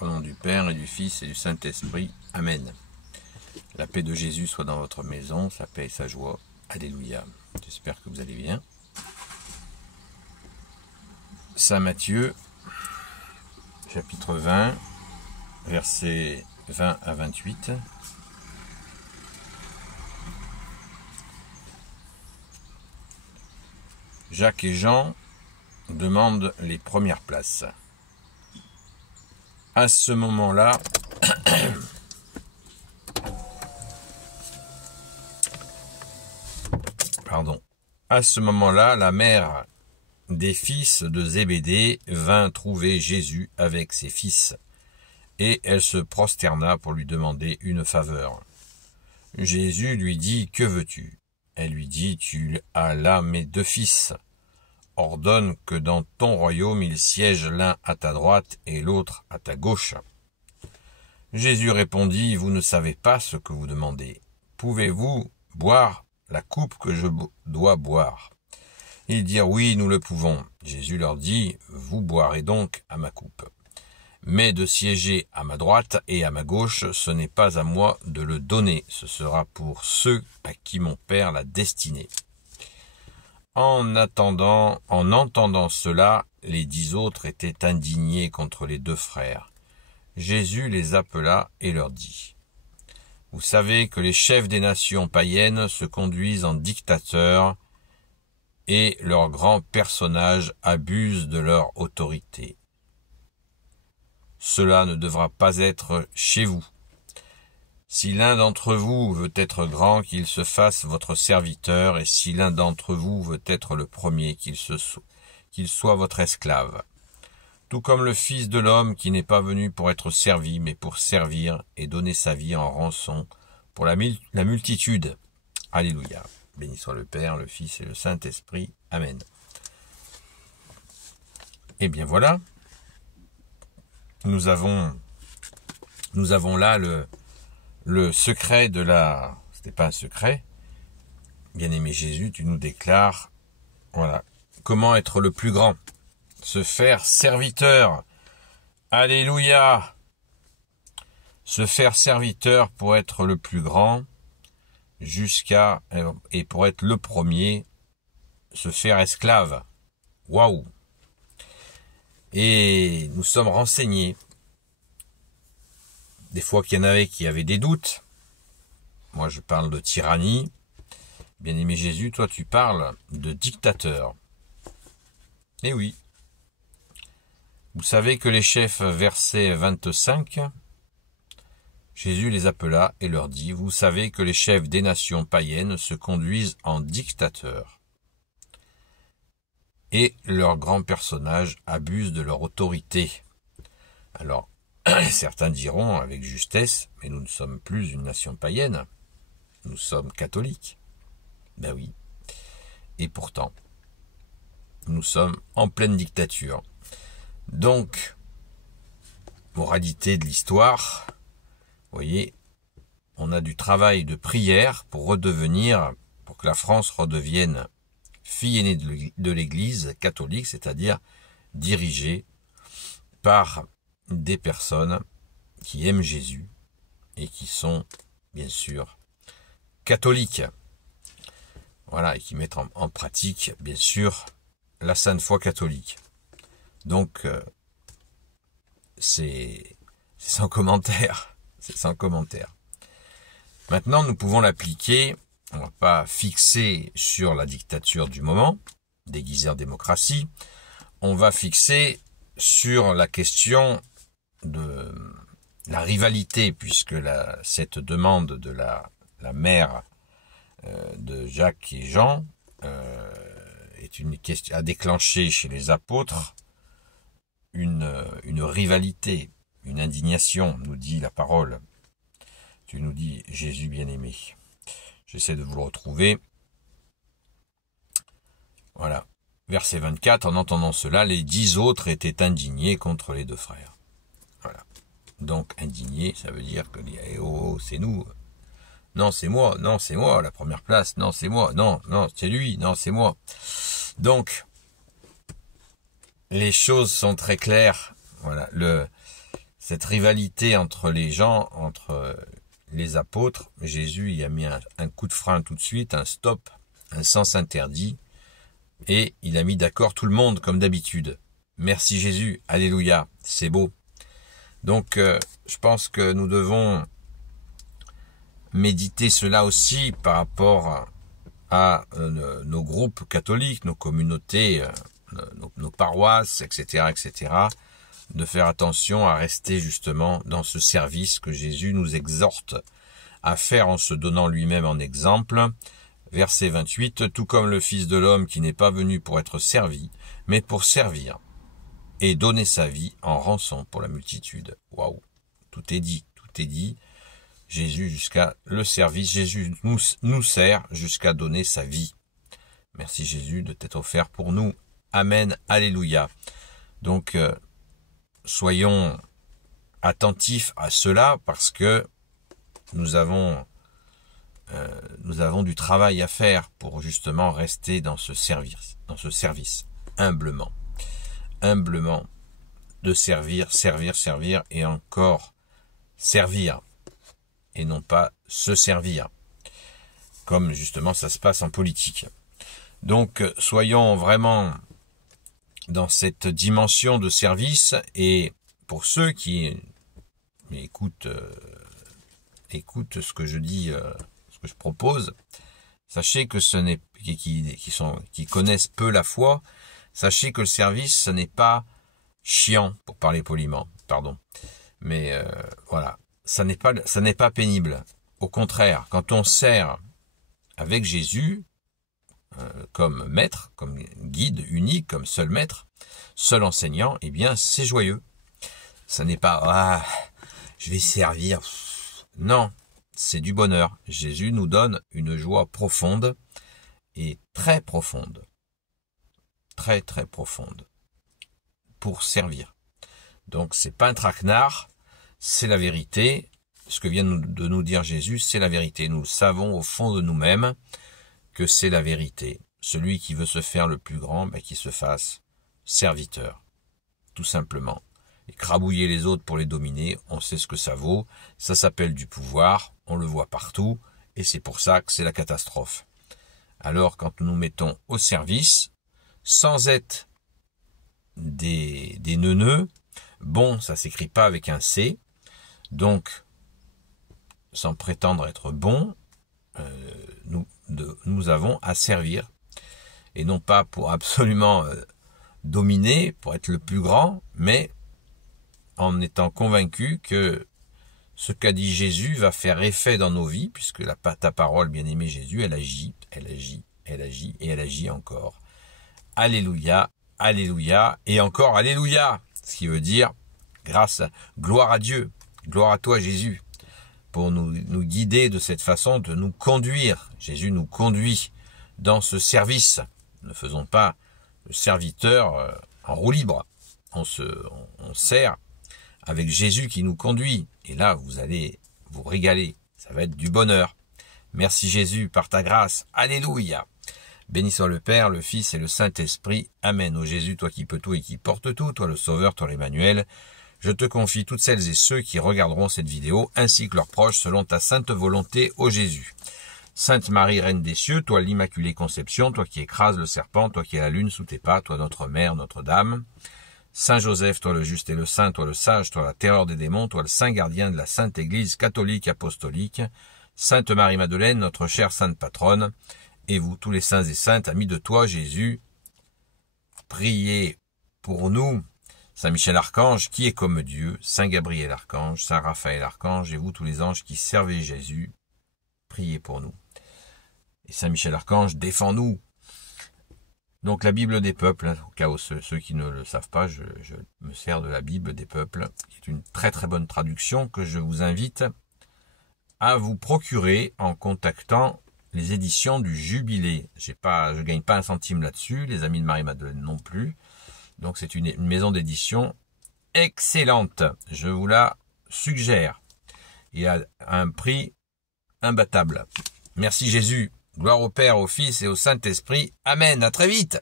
Au nom du Père et du Fils et du Saint-Esprit. Amen. La paix de Jésus soit dans votre maison, sa paix et sa joie. Alléluia. J'espère que vous allez bien. Saint Matthieu, chapitre 20, versets 20 à 28. Jacques et Jean demandent les premières places. À ce moment-là, la mère des fils de Zébédée vint trouver Jésus avec ses fils, et elle se prosterna pour lui demander une faveur. Jésus lui dit, « Que veux-tu » Elle lui dit, « Tu as là mes deux fils. Ordonne que dans ton royaume il siège l'un à ta droite et l'autre à ta gauche. » Jésus répondit, « Vous ne savez pas ce que vous demandez. Pouvez-vous boire la coupe que je dois boire ?» Ils dirent, « Oui, nous le pouvons. » Jésus leur dit, « Vous boirez donc à ma coupe. Mais de siéger à ma droite et à ma gauche, ce n'est pas à moi de le donner. Ce sera pour ceux à qui mon Père l'a destiné. » En entendant cela, les 10 autres étaient indignés contre les deux frères. Jésus les appela et leur dit, « Vous savez que les chefs des nations païennes se conduisent en dictateurs et leurs grands personnages abusent de leur autorité. Cela ne devra pas être chez vous. Si l'un d'entre vous veut être grand, qu'il se fasse votre serviteur, et si l'un d'entre vous veut être le premier, qu'il soit votre esclave. Tout comme le Fils de l'homme qui n'est pas venu pour être servi, mais pour servir et donner sa vie en rançon pour la multitude. » Alléluia. Béni soit le Père, le Fils et le Saint-Esprit. Amen. Eh bien voilà, nous avons là le secret de la... C'était pas un secret. Bien-aimé Jésus, tu nous déclares, voilà, comment être le plus grand. Se faire serviteur. Alléluia. Se faire serviteur pour être le plus grand, et pour être le premier, se faire esclave. Waouh. Et nous sommes renseignés. Des fois qu'il y en avait qui avaient des doutes. Moi, je parle de tyrannie. Bien-aimé Jésus, toi, tu parles de dictateur. Eh oui. Vous savez que les chefs, verset 25, Jésus les appela et leur dit, « Vous savez que les chefs des nations païennes se conduisent en dictateurs. Et leurs grands personnages abusent de leur autorité. » Alors, certains diront avec justesse, mais nous ne sommes plus une nation païenne, nous sommes catholiques. Ben oui. Et pourtant, nous sommes en pleine dictature. Donc, moralité de l'histoire, vous voyez, on a du travail de prière pour que la France redevienne fille aînée de l'Église catholique, c'est-à-dire dirigée par des personnes qui aiment Jésus et qui sont, bien sûr, catholiques. Voilà, et qui mettent en pratique, bien sûr, la sainte foi catholique. Donc, c'est sans commentaire. C'est sans commentaire. Maintenant, nous pouvons l'appliquer. On ne va pas fixer sur la dictature du moment, déguisée en démocratie. On va fixer sur la question de la rivalité, puisque cette demande de la mère de Jacques et Jean est une question à déclencher chez les apôtres une rivalité, une indignation, nous dit la parole. Tu nous dis, Jésus bien-aimé. J'essaie de vous le retrouver. Voilà. Verset 24, en entendant cela, les 10 autres étaient indignés contre les deux frères. Voilà. Donc, indignés, ça veut dire que, oh, c'est nous. Non, c'est moi. Non, c'est moi, la première place. Non, c'est moi. Non, c'est lui. Non, c'est moi. Donc, les choses sont très claires. Voilà. cette rivalité entre les gens, entre les apôtres, Jésus y a mis un coup de frein tout de suite, un stop, un sens interdit, et il a mis d'accord tout le monde comme d'habitude. Merci Jésus, alléluia, c'est beau. Donc je pense que nous devons méditer cela aussi par rapport à nos groupes catholiques, nos communautés, nos paroisses, etc., etc., de faire attention à rester justement dans ce service que Jésus nous exhorte à faire en se donnant lui-même en exemple. Verset 28, « Tout comme le Fils de l'homme qui n'est pas venu pour être servi, mais pour servir, et donner sa vie en rançon pour la multitude. » Waouh, tout est dit, tout est dit. Jésus jusqu'à le service, Jésus nous sert jusqu'à donner sa vie. Merci Jésus de t'être offert pour nous. Amen, alléluia. Donc, soyons attentifs à cela parce que nous avons du travail à faire pour justement rester dans ce service, humblement, de servir et encore servir et non pas se servir, comme justement ça se passe en politique. Donc soyons vraiment dans cette dimension de service, et pour ceux qui écoutent ce que je dis, ce que je propose, sachez que ce n'est qui connaissent peu la foi, sachez que le service, ce n'est pas chiant, pour parler poliment, pardon, mais voilà, ça n'est pas pénible. Au contraire, quand on sert avec Jésus comme maître, comme guide unique, comme seul maître, seul enseignant, eh bien c'est joyeux. Ça n'est pas je vais servir. Non, c'est du bonheur. Jésus nous donne une joie profonde et très profonde. Très très profonde. Pour servir. Donc c'est pas un traquenard, c'est la vérité. Ce que vient de nous dire Jésus, c'est la vérité. Nous savons au fond de nous-mêmes que c'est la vérité. Celui qui veut se faire le plus grand, qu'il se fasse serviteur. Tout simplement. Et crabouiller les autres pour les dominer, on sait ce que ça vaut. Ça s'appelle du pouvoir, on le voit partout, et c'est pour ça que c'est la catastrophe. Alors quand nous nous mettons au service, sans être des neuneux, bon, ça s'écrit pas avec un C, donc sans prétendre être bon, nous avons à servir, et non pas pour absolument dominer, pour être le plus grand, mais en étant convaincu que ce qu'a dit Jésus va faire effet dans nos vies, puisque ta parole, bien-aimé Jésus, elle agit, et elle agit encore. Alléluia, alléluia, et encore alléluia, ce qui veut dire gloire à Dieu, gloire à toi Jésus, pour nous guider de cette façon, de nous conduire. Jésus nous conduit dans ce service. Ne faisons pas le serviteur en roue libre. On sert avec Jésus qui nous conduit. Et là, vous allez vous régaler. Ça va être du bonheur. Merci Jésus par ta grâce. Alléluia. Béni soit le Père, le Fils et le Saint-Esprit. Amen. Ô Jésus, toi qui peux tout et qui portes tout, toi le Sauveur, toi l'Emmanuel, je te confie toutes celles et ceux qui regarderont cette vidéo, ainsi que leurs proches, selon ta sainte volonté, ô Jésus. Sainte Marie, Reine des cieux, toi l'Immaculée Conception, toi qui écrases le serpent, toi qui as la lune sous tes pas, toi notre Mère, Notre-Dame. Saint Joseph, toi le juste et le saint, toi le sage, toi la terreur des démons, toi le saint gardien de la Sainte Église catholique apostolique. Sainte Marie-Madeleine, notre chère sainte patronne, et vous, tous les saints et saintes, amis de toi, Jésus, priez pour nous. Saint Michel Archange, qui est comme Dieu, Saint Gabriel Archange, Saint Raphaël Archange, et vous tous les anges qui servez Jésus, priez pour nous. Et Saint Michel Archange, défends-nous. Donc la Bible des peuples, au cas où ceux qui ne le savent pas, je me sers de la Bible des peuples, qui est une très très bonne traduction que je vous invite à vous procurer en contactant les éditions du Jubilé. Je gagne pas un centime là-dessus, les amis de Marie-Madeleine non plus. Donc c'est une maison d'édition excellente. Je vous la suggère. Il a un prix imbattable. Merci Jésus. Gloire au Père, au Fils et au Saint-Esprit. Amen. À très vite.